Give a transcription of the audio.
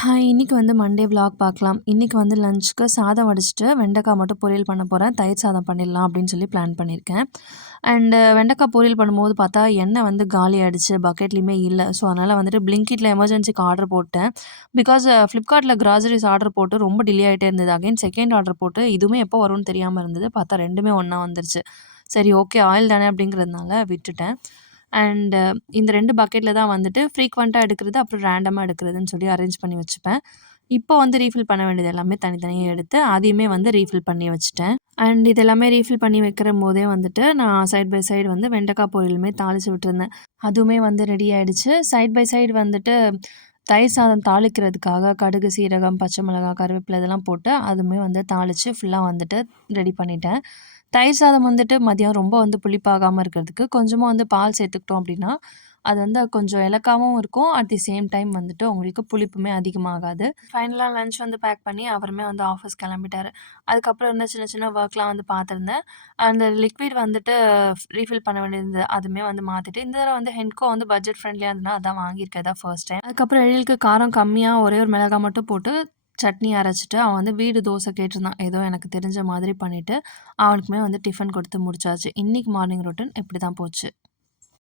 Hi இன்றைக்கி வந்து Monday vlog பார்க்கலாம். இன்றைக்கி வந்து லஞ்சுக்கு சாதம் வடிச்சிட்டு வெண்டைக்காய் மட்டும் பொரியல் பண்ண போகிறேன் தயிர் சாதம் பண்ணிடலாம் அப்படின்னு சொல்லி பிளான் பண்ணியிருக்கேன். அண்டு வெண்டைக்காய் பொரியல் பண்ணும்போது பார்த்தா, எண்ணெய் வந்து காலி ஆயிடுச்சு. பக்கெட்லேயுமே இல்லை ஸோ, அதனால் வந்துட்டு பிளிங்கிட்டில் எமர்ஜென்சிக்கு ஆர்டர் போட்டேன். பிகாஸ் ஃப்ளிப்கார்ட்டில் கிராசரிஸ் ஆர்டர் போட்டு ரொம்ப டிலே ஆகிட்டே இருந்தது. அகைன் செகண்ட் ஆர்டர் போட்டு, இதுவுமே எப்போ வரும்னு தெரியாமல் இருந்தது. பார்த்தா ரெண்டுமே ஒன்றா வந்துருச்சு. சரி ஓகே ஆயில் தானே அப்படிங்கிறதுனால விட்டுட்டேன். அண்ட் இந்த ரெண்டு பக்கெட்டில் தான் வந்துட்டு ஃப்ரீக்வெண்ட்டாக எடுக்கிறது, அப்புறம் ரேண்டமாக எடுக்கிறதுன்னு சொல்லி அரேஞ்ச் பண்ணி வச்சுப்பேன். இப்போ வந்து ரீஃபில் பண்ண வேண்டியது எல்லாமே தனித்தனியாக எடுத்து, அதையுமே வந்து ரீஃபில் பண்ணி வச்சுட்டேன். அண்ட் இது எல்லாமே ரீஃபில் பண்ணி வைக்கிறம்போதே வந்துட்டு, நான் சைட் பை சைடு வந்து வெண்டைக்காய் பொரியலுமே தாளிச்சு விட்டுருந்தேன். அதுவுமே வந்து ரெடி ஆகிடுச்சு சைட் பை சைடு வந்துட்டு தயிர் சாதம் தாளிக்கிறதுக்காக கடுகு, சீரகம், பச்சை மிளகாய், கருவேப்பிலை இதெல்லாம் போட்டு, அதுவுமே வந்து தாளித்து ஃபுல்லாக வந்துட்டு ரெடி பண்ணிட்டேன். தயிர் சாதம் வந்துட்டு மதியம் ரொம்ப வந்து புளிப்பாகாமல் இருக்கிறதுக்கு, கொஞ்சமாக வந்து பால் சேர்த்துக்கிட்டோம் அப்படின்னா, அது வந்து கொஞ்சம் இலக்காவும் இருக்கும். அட் தி சேம் டைம் வந்துட்டு உங்களுக்கு புளிப்புமே அதிகமாகாது. ஃபைனலாக லஞ்ச் வந்து பேக் பண்ணி, அவருமே வந்து ஆஃபீஸ் கிளம்பிட்டார் அதுக்கப்புறம் இருந்த சின்ன சின்ன ஒர்க்லாம் வந்து பார்த்துருந்தேன். அந்த லிக்விட் வந்துட்டு ரீஃபில் பண்ண வேண்டியது இருந்தது. அதுவுமே வந்து மாற்றிட்டு இந்த தடவை வந்து ஹென்கோ வந்து பட்ஜெட் ஃப்ரெண்ட்லியாக இருந்ததுன்னா அதான் வாங்கியிருக்கேன். தான் ஃபர்ஸ்ட் டைம். அதுக்கப்புறம் எழிலுக்கு காரம் கம்மியாக ஒரே ஒரு மிளகாய் மட்டும் போட்டு, சட்னி அரைச்சிட்டு அவன் வந்து வீடு தோசை கேட்டிருந்தான். ஏதோ எனக்கு தெரிஞ்ச மாதிரி பண்ணிவிட்டு அவனுக்குமே வந்து டிஃபன் கொடுத்து முடிச்சாச்சு. இன்றைக்கி மார்னிங் ரொட்டீன் இப்படி தான் போச்சு.